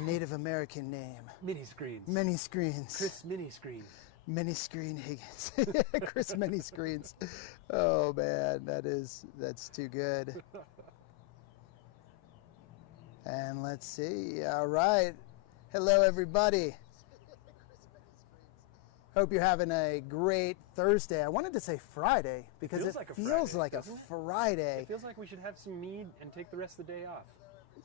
Native American name. Mini screens. Many screens. Chris Mini Screens. Mini screen Higgins. Chris Mini Screens. Oh man, that's too good. And let's see. All right. Hello everybody. Hope you're having a great Thursday. I wanted to say Friday because it feels like a Friday. It feels like we should have some mead and take the rest of the day off.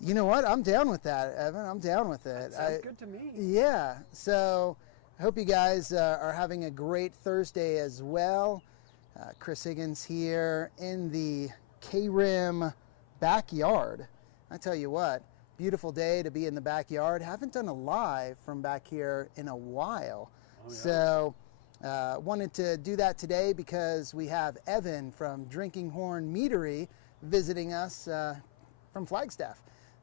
You know what? I'm down with that, Evan. I'm down with it. Sounds good to me. Yeah. So I hope you guys are having a great Thursday as well. Chris Higgins here in the KRIM backyard. I tell you what, beautiful day to be in the backyard. Haven't done a live from back here in a while. Oh, yeah. So wanted to do that today because we have Evan from Drinking Horn Meadery visiting us from Flagstaff.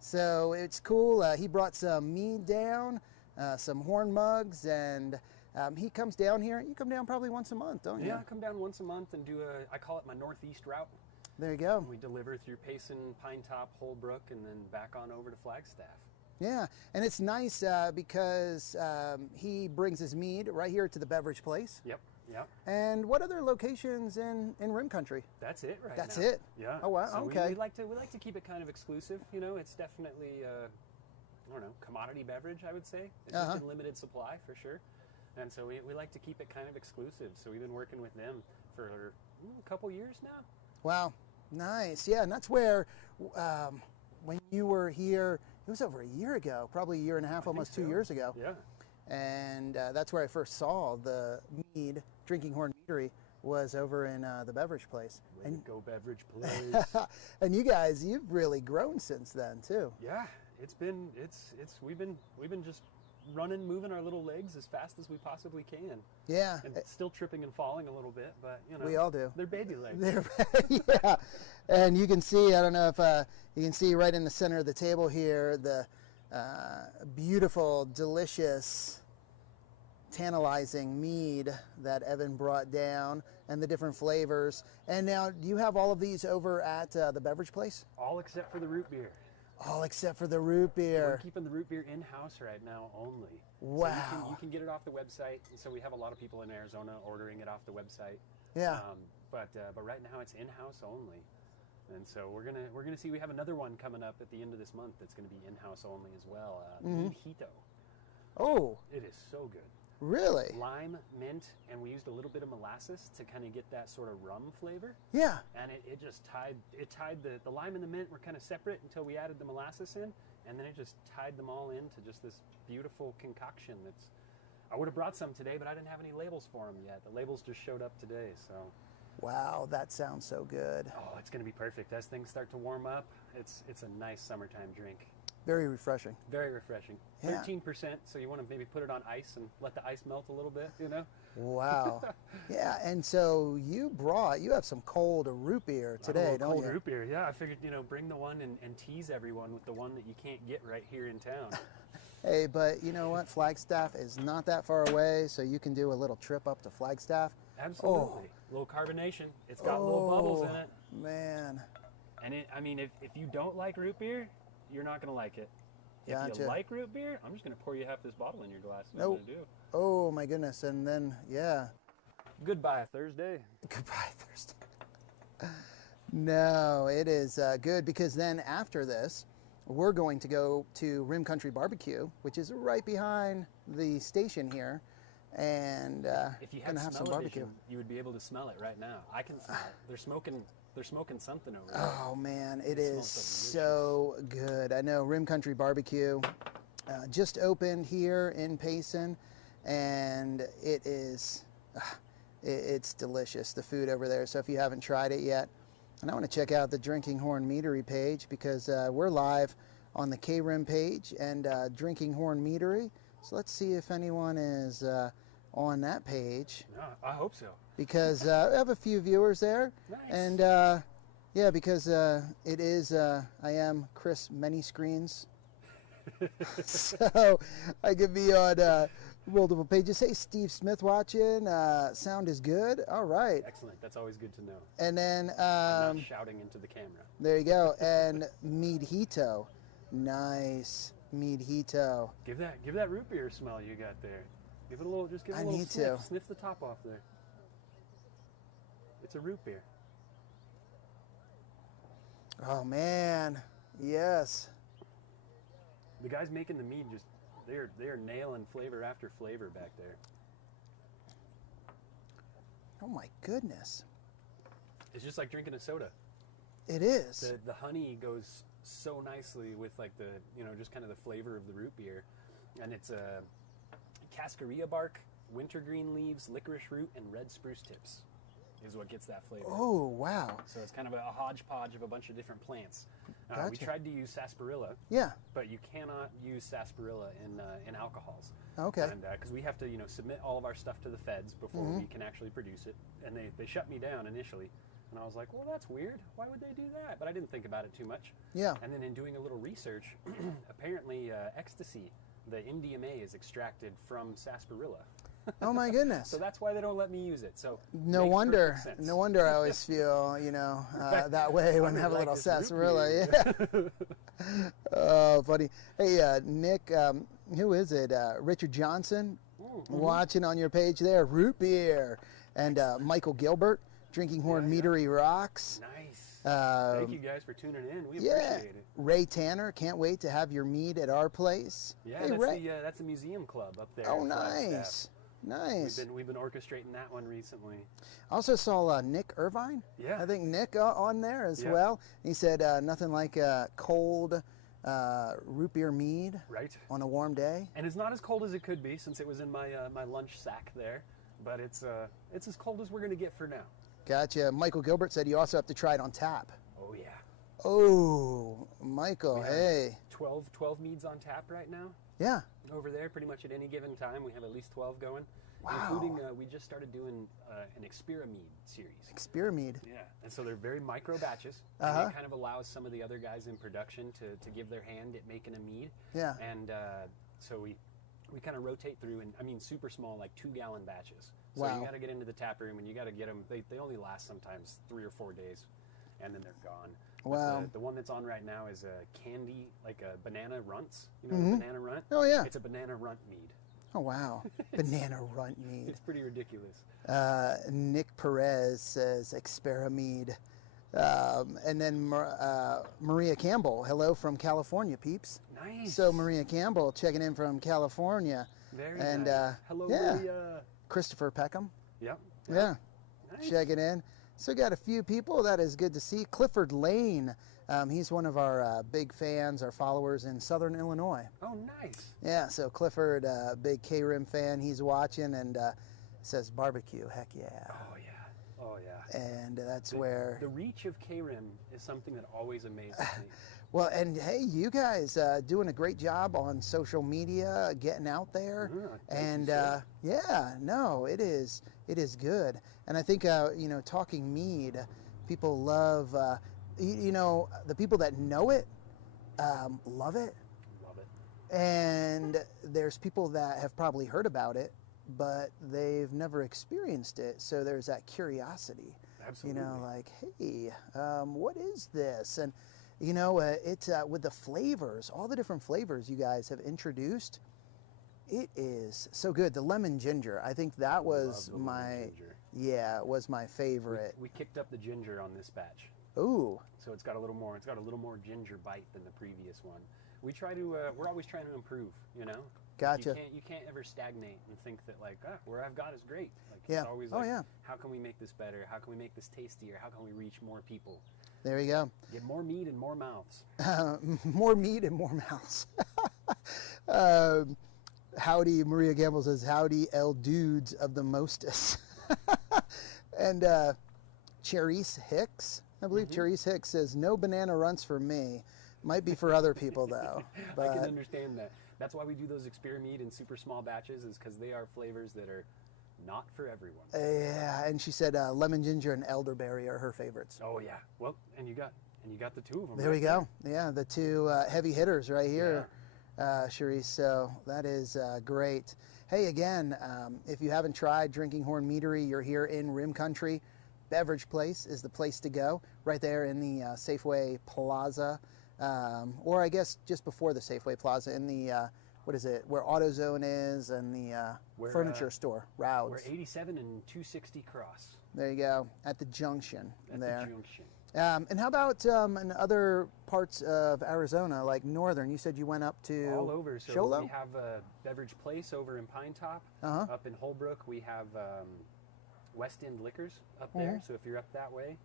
So it's cool. He brought some mead down, some horn mugs, and he comes down here. You come down probably once a month, don't you? Yeah, I come down once a month and do I call it my northeast route. There you go. We deliver through Payson, Pine Top, Holbrook, and then back on over to Flagstaff. Yeah, and it's nice because he brings his mead right here to the beverage place. Yep. Yep. And what other locations in RIM country? That's it right That's now. it? Yeah. Oh, wow. So okay. We like to keep it kind of exclusive. You know, it's definitely, I don't know, commodity beverage, I would say. It's just in limited supply for sure. And so we like to keep it kind of exclusive. So we've been working with them for a couple years now. Wow. Nice. Yeah, and that's where when you were here, it was over a year ago, probably a year and a half, almost 2 years ago. Yeah. And that's where I first saw the mead, Drinking Horn Meadery, was over in the beverage place. Way to go, beverage place. And you guys, you've really grown since then too. Yeah, we've been just running, moving our little legs as fast as we possibly can. Yeah. And still tripping and falling a little bit, but you know. We all do. They're baby legs. Yeah. And you can see, I don't know if you can see right in the center of the table here, the beautiful, delicious, tantalizing mead that Evan brought down and the different flavors. And now, do you have all of these over at the beverage place? All except for the root beer. All except for the root beer. We're keeping the root beer in-house right now only. Wow. So you can get it off the website. So we have a lot of people in Arizona ordering it off the website. Yeah. But right now it's in-house only. And so we're gonna see. We have another one coming up at the end of this month that's going to be in-house only as well. Mojito. Oh. It is so good. Really? Lime, mint, and we used a little bit of molasses to kind of get that sort of rum flavor. Yeah. And it just tied the lime and the mint were kind of separate until we added the molasses in, and then it just tied them all into just this beautiful concoction that's. I would have brought some today, but I didn't have any labels for them yet. The labels just showed up today, so. Wow, that sounds so good. Oh, it's going to be perfect. As things start to warm up, it's a nice summertime drink. Very refreshing. Very refreshing. Yeah. 13%, so you want to maybe put it on ice and let the ice melt a little bit, you know? Wow. Yeah, and so you have some cold root beer today, don't you? Cold root beer, yeah. I figured, bring the one and tease everyone with the one that you can't get right here in town. Hey, but you know what? Flagstaff is not that far away, so you can do a little trip up to Flagstaff. Absolutely. Oh. Little carbonation. It's got little bubbles in it. Man. And if you don't like root beer, you're not going to like it. If you like root beer, I'm just going to pour you half this bottle in your glass. Nope. Oh, my goodness. And then, yeah. Goodbye, Thursday. Goodbye, Thursday. No, it is good because then after this, we're going to go to RIM Country Barbecue, which is right behind the station here. And if you had have some barbecue, you would be able to smell it right now. I can smell it. They're smoking something over there. Oh man, it is so good. I know RIM Country Barbecue just opened here in Payson, and it is it's delicious. The food over there. So if you haven't tried it yet, and I want to check out the Drinking Horn Meadery page because we're live on the KRIM page and Drinking Horn Meadery. So let's see if anyone is on that page. No, I hope so. Because I have a few viewers there. Nice. And yeah, because it is, I am Chris Many Screens. So I could be on multiple pages. Hey, Steve Smith watching. Sound is good. All right. Excellent. That's always good to know. And then I'm not shouting into the camera. There you go. And Mojito. Nice. Meadito. Give that root beer smell you got there. Give it a little. Just give it a I little need sniff. to. Sniff the top off there. It's a root beer. Oh man, yes. The guys making the mead they're nailing flavor after flavor back there. Oh my goodness. It's just like drinking a soda. It is. The honey goes so nicely with like the, just kind of the flavor of the root beer. And it's a cascarilla bark, wintergreen leaves, licorice root, and red spruce tips is what gets that flavor. Oh, wow. So it's kind of a hodgepodge of a bunch of different plants. We Gotcha. tried to use sarsaparilla, Yeah. but you cannot use sarsaparilla in alcohols. Okay. And because we have to, submit all of our stuff to the feds before we can actually produce it. And they shut me down initially. And I was like, well, that's weird. Why would they do that? But I didn't think about it too much. Yeah. And then in doing a little research, apparently ecstasy, the MDMA, is extracted from sarsaparilla. Oh my goodness. So that's why they don't let me use it. So No makes wonder. perfect sense. No wonder I always feel, that way when I have a little sarsaparilla. Yeah. Oh, funny. Hey, Nick, who is it? Richard Johnson, watching on your page there. Root beer. And Michael Gilbert, Drinking Horn Meadery rocks. Nice. Thank you guys for tuning in. We appreciate it. Ray Tanner, can't wait to have your mead at our place. Yeah, hey, that's Ray. that's the museum club up there. Oh, in Flagstaff. nice. Nice. We've been orchestrating that one recently. I also saw Nick Irvine. Yeah. I think Nick on there as Yeah. well. He said nothing like a cold root beer mead Right. on a warm day. And it's not as cold as it could be since it was in my my lunch sack there, but it's as cold as we're gonna get for now. Gotcha. Michael Gilbert said you also have to try it on tap. Oh yeah. Oh, Michael, We have hey. 12 meads on tap right now. Yeah. Over there, pretty much at any given time, we have at least 12 going. Wow. Including, we just started doing an Experimede series. Experimede. Yeah, and so they're very micro batches. Uh-huh. And it kind of allows some of the other guys in production to give their hand at making a mead. Yeah. And so we kind of rotate through, and I mean super small, like 2-gallon batches. So Wow. you got to get into the tap room, and you got to get them. They only last sometimes 3 or 4 days, and then they're gone. Wow. But the one that's on right now is a candy, like a banana runts. You know, a banana runt. Oh, yeah. It's a banana runt mead. Oh, wow. Banana runt mead. It's pretty ridiculous. Nick Perez says Experimede. And then Maria Campbell, hello from California, peeps. Nice. So Maria Campbell checking in from California. Very and nice. Hello, yeah. Maria. Christopher Peckham. Yep. Yeah. Nice. Checking in. So got a few people. That is good to see. Clifford Lane. He's one of our big fans, our followers in Southern Illinois. Oh, nice. Yeah, so Clifford, big KRIM fan, he's watching and says barbecue, heck yeah. Oh, yeah. Oh, yeah. And that's where... The reach of KRIM is something that always amazes me. Well, and hey, you guys doing a great job on social media, getting out there. Thank you, Yeah, no, it is good. And I think, talking mead, people love, the people that know it, love it. Love it. And there's people that have probably heard about it, but they've never experienced it. So there's that curiosity. Absolutely. Like, hey, what is this? And, it's with the flavors, all the different flavors you guys have introduced. It is so good. The lemon ginger, I think that was was my favorite. We kicked up the ginger on this batch. Ooh. So it's got a little more ginger bite than the previous one. We try to we're always trying to improve, Gotcha. You can't ever stagnate and think that where I've got is great. Like Yeah. it's always Oh, like, yeah. how can we make this better? How can we make this tastier? How can we reach more people? There you go. Get more meat and more mouths. More meat and more mouths. Howdy, Maria Gamble says, howdy, El Dudes of the Mostess. And Cherise Hicks, I believe Cherise Hicks says, no banana runts for me. Might be for other people, though. But I can understand that. That's why we do those Experimede in super small batches, is because they are flavors that are not for everyone. Yeah, and she said lemon ginger and elderberry are her favorites. Oh yeah. Well, and you got the two of them. There we go. Yeah, the two heavy hitters right here, Cherise. So that is great. Hey, again, if you haven't tried Drinking Horn Meadery, you're here in Rim Country. Beverage Place is the place to go. Right there in the Safeway Plaza or I guess just before the Safeway Plaza in the, what is it, where AutoZone is and the furniture store, Rouds. We're 87 and 260 Cross. There you go, at the junction there. The junction. And how about in other parts of Arizona, like northern? You said you went up to all over. So Sholo? We have a Beverage Place over in Pine Top. Up in Holbrook, we have West End Liquors up there. So if you're up that way,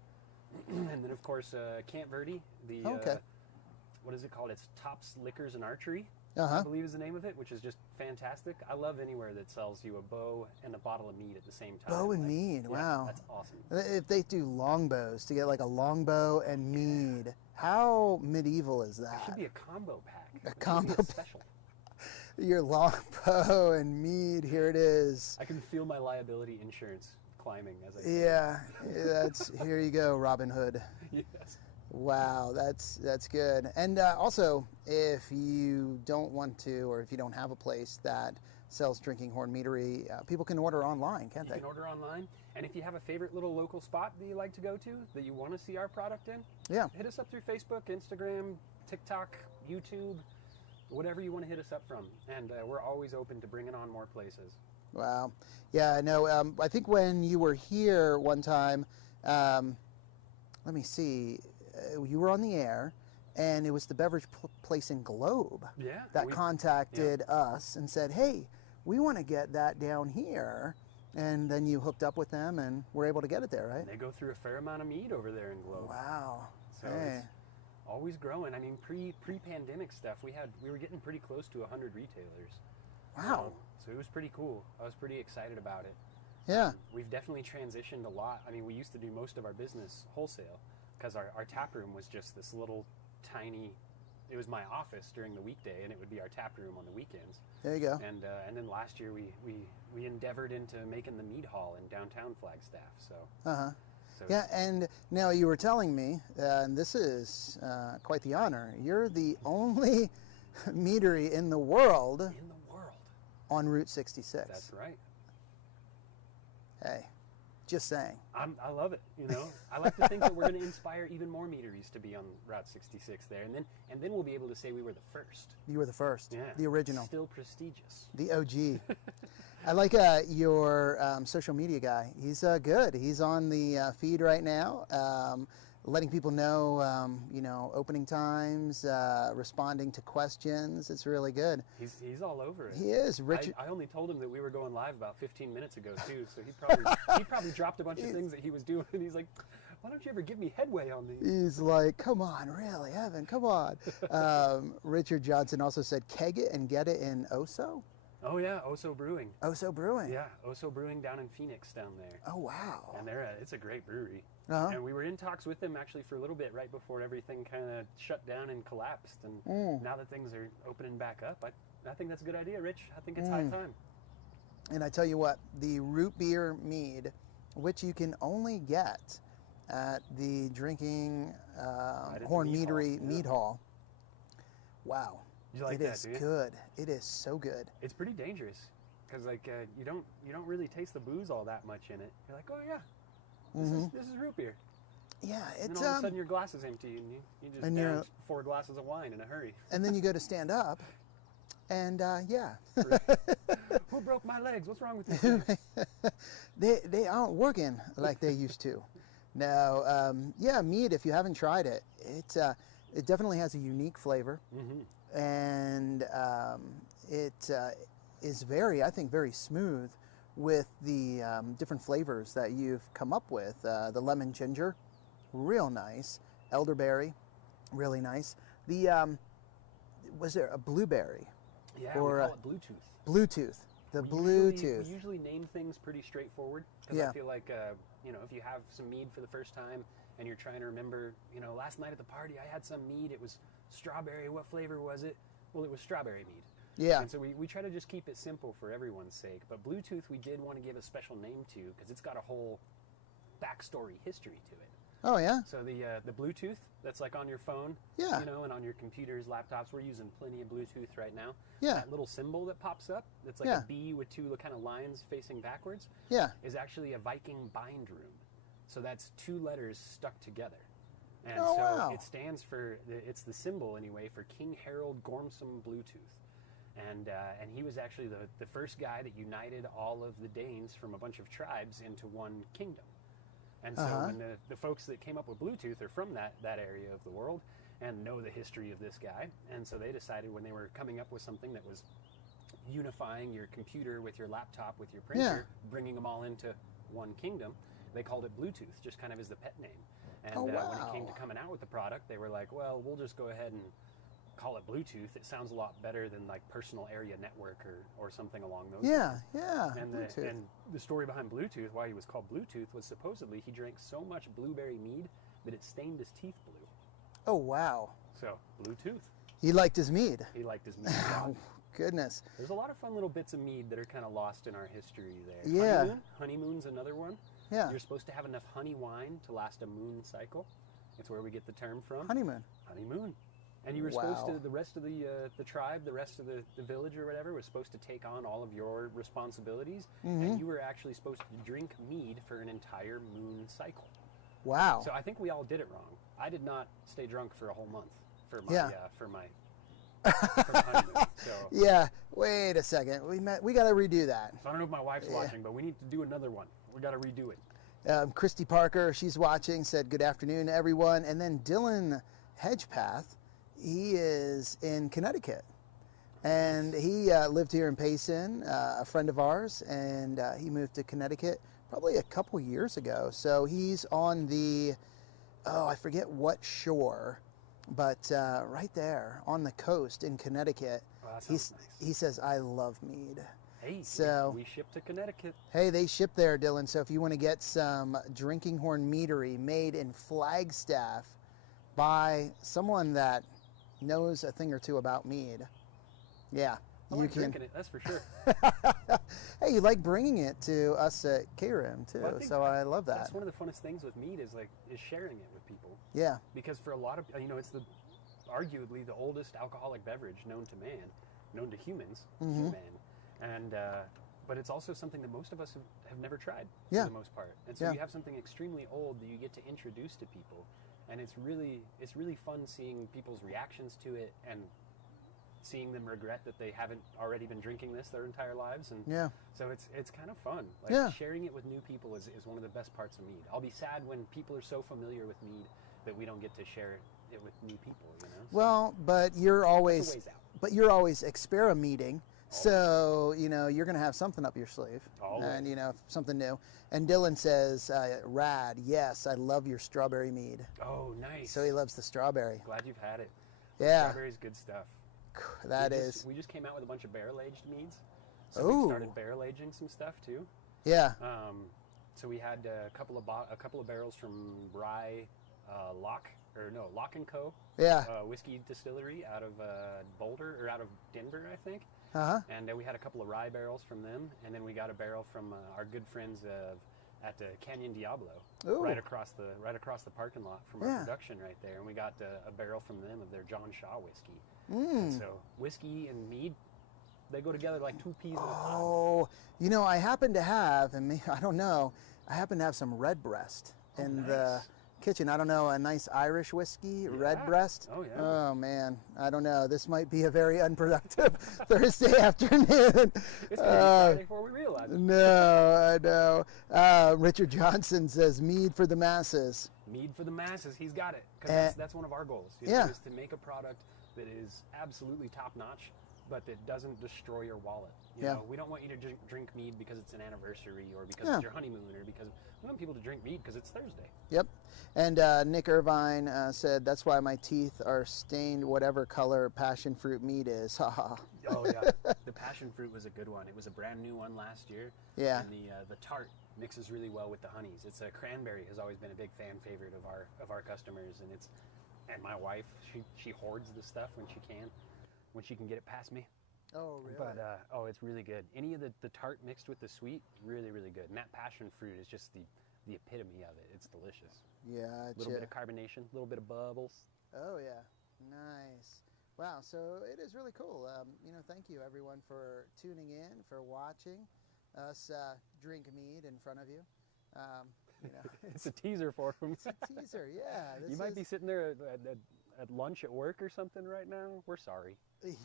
and then of course Camp Verde, the what is it called? It's Tops Liquors and Archery, I believe is the name of it, which is just fantastic. I love anywhere that sells you a bow and a bottle of mead at the same time. Bow and mead, yeah, wow. That's awesome. If they do longbows, to get like a longbow and mead, how medieval is that? It should be a combo pack. A combo pack. Special. Your longbow and mead, here it is. I can feel my liability insurance climbing as I say Yeah, that's here you go, Robin Hood. Yes. Wow, that's good. And also, if you don't want to, or if you don't have a place that sells drinking horn meadery, people can order online, can't they? You can order online. And if you have a favorite little local spot that you like to go to, that you want to see our product in, hit us up through Facebook, Instagram, TikTok, YouTube, whatever you want to hit us up from. And we're always open to bringing on more places. Wow. Yeah, I know. I think when you were here one time, let me see, you were on the air, and it was the beverage place in Globe that contacted us and said, hey, we want to get that down here. And then you hooked up with them and were able to get it there, right? And they go through a fair amount of mead over there in Globe. Wow. So it's always growing. I mean, pre-pandemic stuff, we were getting pretty close to 100 retailers. Wow. So it was pretty cool. I was pretty excited about it. Yeah. We've definitely transitioned a lot. I mean, we used to do most of our business wholesale because our tap room was just this little tiny, it was my office during the weekday, and it would be our tap room on the weekends. There you go. And then last year we endeavored into making the mead hall in downtown Flagstaff. So yeah, and now you were telling me, and this is quite the honor, you're the only meadery in the world on Route 66. That's right. Hey, just saying. I love it. You know, I like to think that we're going to inspire even more meaderies to be on Route 66 there, and then we'll be able to say we were the first. You were the first. Yeah. The original. Still prestigious. The OG. I like your social media guy. He's good. He's on the feed right now, letting people know, opening times, responding to questions. It's really good. He's all over it. He is. Richard. I only told him that we were going live about 15 minutes ago too, so he probably dropped a bunch of things that he was doing, and he's like, "Why don't you ever give me headway on these?" He's like, "Come on, really, Evan, come on." Richard Johnson also said, "Keg it and get it in Oso." Oh yeah, Oso Brewing. Oso Brewing. Yeah, Oso Brewing down in Phoenix down there. Oh wow. And it's a great brewery. And we were in talks with them actually for a little bit right before everything kind of shut down and collapsed. And now that things are opening back up, I think that's a good idea, Rich. I think it's high time. And I tell you what, the root beer mead, which you can only get at the drinking horn meadery mead hall. Wow. You like it that, is do you? Good. It is so good. It's pretty dangerous because you don't really taste the booze all that much in it. You're like, oh yeah, this is root beer. Yeah, and it's then all of a sudden your glass is empty and you just down 4 glasses of wine in a hurry. And then you go to stand up, and Who broke my legs? What's wrong with you? they aren't working like they used to. No, mead. If you haven't tried it, it definitely has a unique flavor. And it is I think, very smooth with the different flavors that you've come up with. The lemon ginger, real nice. Elderberry, really nice. Was there a blueberry? Yeah, we call it Bluetooth. Bluetooth. Bluetooth. We usually name things pretty straightforward because I feel like, if you have some mead for the first time and you're trying to remember, last night at the party I had some mead, it was strawberry, what flavor was it? Well, it was strawberry mead. Yeah. And so we try to just keep it simple for everyone's sake. But Bluetooth we did want to give a special name to because it's got a whole backstory history to it. Oh, yeah? So the Bluetooth that's like on your phone, and on your computers, laptops, we're using plenty of Bluetooth right now. Yeah. That little symbol that pops up, that's like a B with 2 kind of lines facing backwards, is actually a Viking bind room. So that's 2 letters stuck together. And Oh, so wow. it stands for, it's the symbol anyway, for King Harold Gormson Bluetooth. And he was actually the first guy that united all of the Danes from a bunch of tribes into one kingdom. And so when the folks that came up with Bluetooth are from that area of the world and know the history of this guy. And so they decided when they were coming up with something that was unifying your computer with your laptop with your printer, bringing them all into one kingdom, they called it Bluetooth, just kind of as the pet name. And when it came to coming out with the product, they were like, well, we'll just go ahead and call it Bluetooth. It sounds a lot better than like personal area network or something along those lines. And the story behind Bluetooth, why he was called Bluetooth, was supposedly he drank so much blueberry mead that it stained his teeth blue. Oh, wow. So, Bluetooth. He liked his mead. He liked his mead. Oh, goodness. There's a lot of fun little bits of mead that are kind of lost in our history there. Yeah. Honeymoon's another one. Yeah. You're supposed to have enough honey wine to last a moon cycle. It's where we get the term from. Honeymoon. Honeymoon. And you were supposed to, the rest of the tribe, the rest of the village or whatever, was supposed to take on all of your responsibilities. And you were actually supposed to drink mead for an entire moon cycle. Wow. So I think we all did it wrong. I did not stay drunk for a whole month for my for my honeymoon. So, yeah. Wait a second. We got to redo that. so I don't know if my wife's watching, but we need to do another one. We got to redo it. Christy Parker, she's watching, said good afternoon, everyone. And then Dylan Hedgepath, he is in Connecticut. And he lived here in Payson, a friend of ours, and he moved to Connecticut probably a couple years ago. So he's on the, I forget what shore, but right there on the coast in Connecticut. Oh, that sounds nice. He says, I love mead. Hey, so we ship to Connecticut. Hey, they ship there, Dylan. So if you want to get some Drinking Horn Meadery made in Flagstaff by someone that knows a thing or two about mead, I like drinking it, that's for sure. Hey, you like bringing it to us at KRIM too, Well, so I love that. That's one of the funnest things with mead is sharing it with people. Yeah. Because for a lot of, it's arguably the oldest alcoholic beverage known to man, known to humans, human. And but it's also something that most of us have never tried for the most part. And so you have something extremely old that you get to introduce to people, and it's really fun seeing people's reactions to it and seeing them regret that they haven't already been drinking this their entire lives. And so it's kind of fun. Sharing it with new people is one of the best parts of mead. I'll be sad when people are so familiar with mead that we don't get to share it with new people, So well, but you're always that's a ways out. But you're always experimenting. So, you're going to have something up your sleeve. Always. And, something new. And Dylan says, rad, yes, I love your strawberry mead. Oh, nice. So he loves the strawberry. Glad you've had it. Yeah. Strawberry's good stuff. We just came out with a bunch of barrel-aged meads. So we started barrel-aging some stuff, too. Yeah. So we had a couple of barrels from Rye Lock and Co. Yeah. Whiskey distillery out of Boulder, or out of Denver, I think. And we had a couple of rye barrels from them, and then we got a barrel from our good friends at Canyon Diablo, right across the parking lot from our production right there. And we got a barrel from them of their John Shaw whiskey. And so whiskey and mead, they go together like two peas in a pod. Oh, I happen to have, and I don't know, I happen to have some Redbreast in the kitchen. I don't know, a nice Irish whiskey, Redbreast. Oh, yeah. Oh, man. I don't know. This might be a very unproductive Thursday afternoon. It's going to be Friday before we realize it. No, I know. Richard Johnson says, mead for the masses. Mead for the masses. He's got it. Because that's one of our goals. Is to make a product that is absolutely top-notch, but that doesn't destroy your wallet. We don't want you to drink mead because it's an anniversary or because it's your honeymoon or because we want people to drink mead because it's Thursday. Yep. And Nick Irvine said, that's why my teeth are stained whatever color passion fruit mead is. Ha Oh, yeah. The passion fruit was a good one. It was a brand new one last year. Yeah. And the tart mixes really well with the honeys. It's a cranberry has always been a big fan favorite of our customers, and my wife, she hoards the stuff when she can get it past me. Oh, really? But, it's really good. Any of the tart mixed with the sweet, really, really good. And that passion fruit is just the epitome of it. It's delicious. Yeah. A little bit of carbonation, a little bit of bubbles. Oh, yeah. Nice. Wow. So it is really cool. Thank you, everyone, for tuning in, for watching us drink mead in front of you. You know, It's a teaser for them. it's a teaser. Yeah, You might be sitting there at lunch at work or something right now. We're sorry.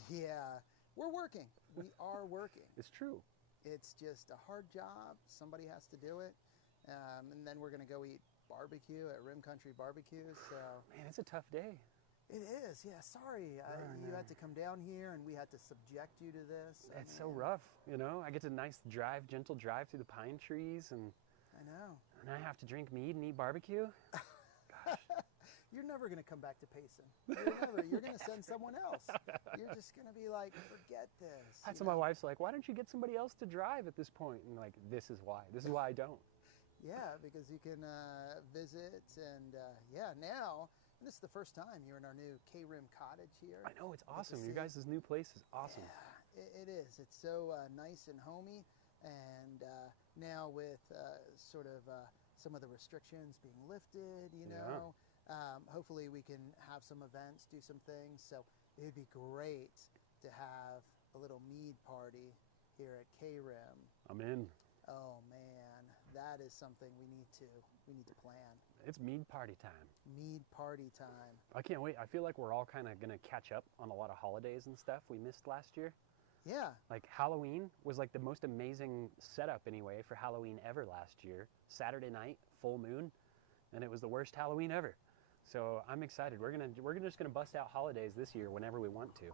Yeah, we're working. We are working. It's true. It's just a hard job. Somebody has to do it. And then we're going to go eat barbecue at Rim Country Barbecue. So Man, it's a tough day. it is. Yeah, sorry. You had to come down here and we had to subject you to this. It's so rough, you know. I get a nice drive, gentle drive through the pine trees, and I know. I have to drink mead and eat barbecue. Gosh. You're never going to come back to Payson. You're going to send someone else. You're just going to be like, forget this. That's what my wife's like, why don't you get somebody else to drive at this point? And like, this is why. This is why I don't. Yeah, because you can visit and now, and this is the first time you're in our new KRIM cottage here. I know, it's awesome. Your guys' new place is awesome. Yeah, it is. It's so nice and homey. And now with sort of some of the restrictions being lifted, you know, hopefully we can have some events, do some things. So it would be great to have a little mead party here at KRIM. I'm in. Oh man, that is something we need to plan. It's mead party time. Mead party time. I can't wait. I feel like we're all kind of going to catch up on a lot of holidays and stuff we missed last year. Yeah. Like Halloween was like the most amazing setup anyway for Halloween ever last year. Saturday night, full moon, and it was the worst Halloween ever. So I'm excited. We're just gonna bust out holidays this year whenever we want to.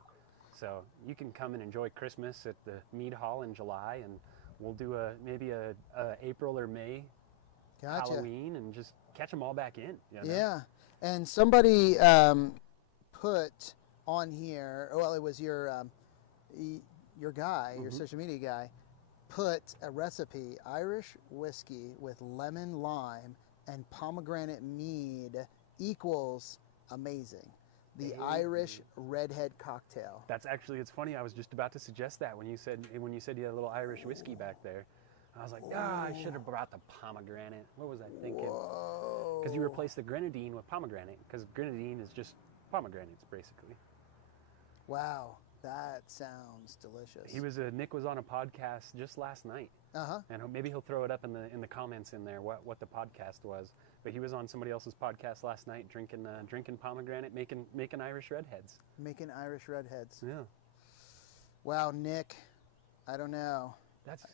So you can come and enjoy Christmas at the Mead Hall in July, and we'll do maybe a April or May Halloween and just catch them all back in. You know? Yeah, and somebody put on here. Well, it was your guy, your social media guy, put a recipe: Irish whiskey with lemon, lime, and pomegranate mead equals amazing. The Irish redhead cocktail. That's actually, it's funny. I was just about to suggest that when you said you had a little Irish whiskey back there. I was like, I should have brought the pomegranate. What was I thinking? Because you replaced the grenadine with pomegranate. Because grenadine is just pomegranates, basically. Wow, that sounds delicious. Nick was on a podcast just last night. And maybe he'll throw it up in the comments in there what the podcast was. But he was on somebody else's podcast last night drinking pomegranate, making Irish redheads. Making Irish redheads. Yeah. Wow, Nick, I don't know.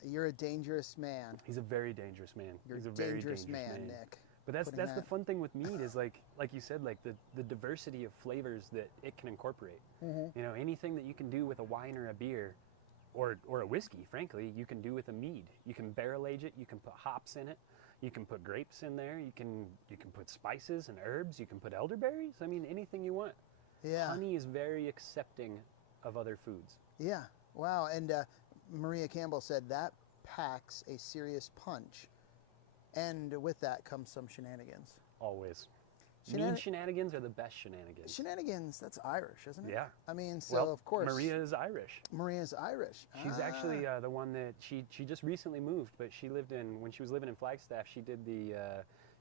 You're a dangerous man. He's a very dangerous man. He's a very dangerous man, Nick. But that's the fun thing with mead is like you said, like the diversity of flavors that it can incorporate. You know, anything that you can do with a wine or a beer, or a whiskey, frankly, you can do with a mead. You can barrel age it. You can put hops in it. You can put grapes in there. You can put spices and herbs. You can put elderberries. I mean, anything you want. Yeah. Honey is very accepting of other foods. Yeah. Wow. And Maria Campbell said that packs a serious punch. And with that comes some shenanigans. Always. Mead shenanigans are the best shenanigans. Shenanigans, that's Irish, isn't it? Yeah. I mean, so of course. Maria is Irish. Maria's Irish. She's actually the one that she just recently moved, but when she was living in Flagstaff, she did the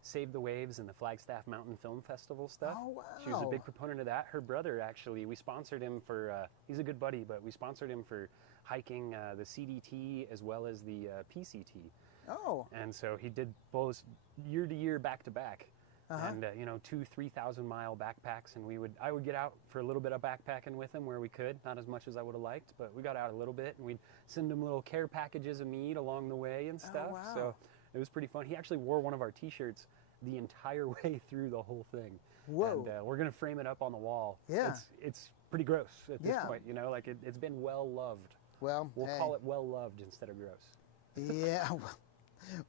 Save the Waves and the Flagstaff Mountain Film Festival stuff. Oh, wow. She was a big proponent of that. Her brother, actually, we sponsored him for, he's a good buddy, but we sponsored him for hiking the CDT as well as the PCT. Oh. And so he did both year to year, back to back. And 2,000-3,000 mile backpacks, and I would get out for a little bit of backpacking with him where we could, not as much as I would have liked, but we got out a little bit, and we'd send him little care packages of mead along the way and stuff. Oh, wow. So it was pretty fun. He actually wore one of our T-shirts the entire way through the whole thing. Whoa! And we're gonna frame it up on the wall. Yeah. It's pretty gross at this point, you know. Like it's been well loved. Well, we'll call it well loved instead of gross. Yeah,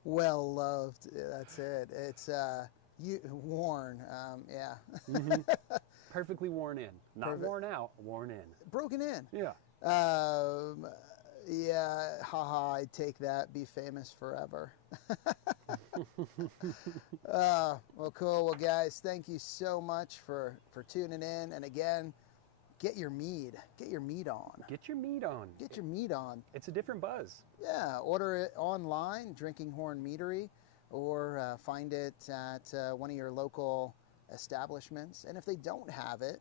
well loved. That's it. It's worn, yeah. Perfectly worn in. Not worn out, worn in. Broken in. Yeah. Yeah, haha, I'd take that, be famous forever. Well, cool. Well, guys, thank you so much for tuning in. And again, get your mead. Get your mead on. Get your mead on. Get your mead on. It's a different buzz. Yeah, order it online, Drinking Horn Meadery, or find it at one of your local establishments. And if they don't have it,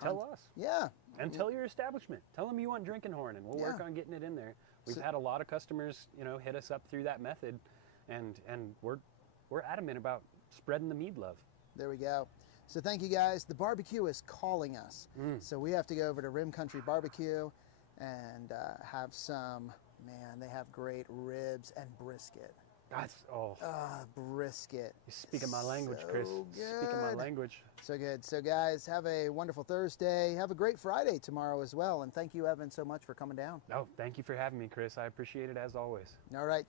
tell us. Yeah. And tell your establishment. Tell them you want Drinking Horn, and we'll work on getting it in there. We've had a lot of customers, hit us up through that method, and we're we're adamant about spreading the mead love. There we go. So thank you guys. The barbecue is calling us. So we have to go over to Rim Country Barbecue and have some, man, they have great ribs and brisket. That's, Brisket. You're speaking my language, Chris. Speaking my language. So good. So guys, have a wonderful Thursday. Have a great Friday tomorrow as well. And thank you, Evan, so much for coming down. Oh, thank you for having me, Chris. I appreciate it as always. All right.